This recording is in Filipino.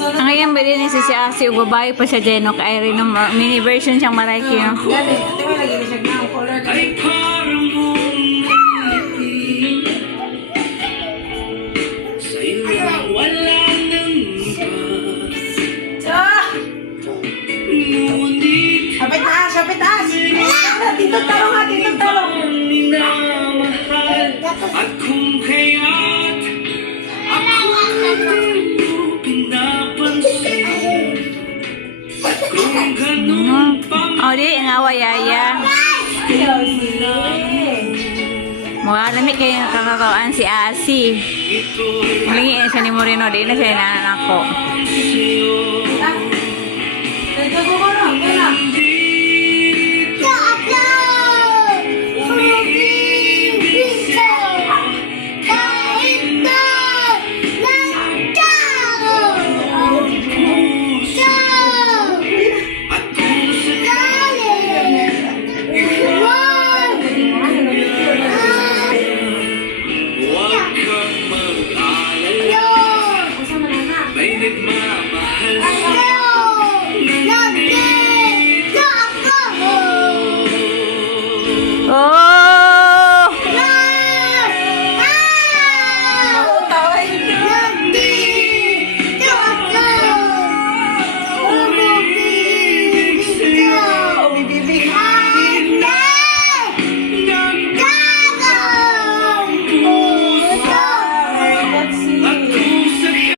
Ang ngayon ba din si Asi, babae pa siya dyan, no? Kaya rin ng mini version siyang Mariki, no? Dali, ito mo lagi siya ng color. Sapit taas, sapit taas. Dito talong ha, dito talong. At kung kaya't ako pinapansin, kung ganun pa Oh, di, ang awayaya. Mukha namin kayo kakakawaan si Asi. Malingi siya ni Moreno, di na siya inanan ako. Dito ko na,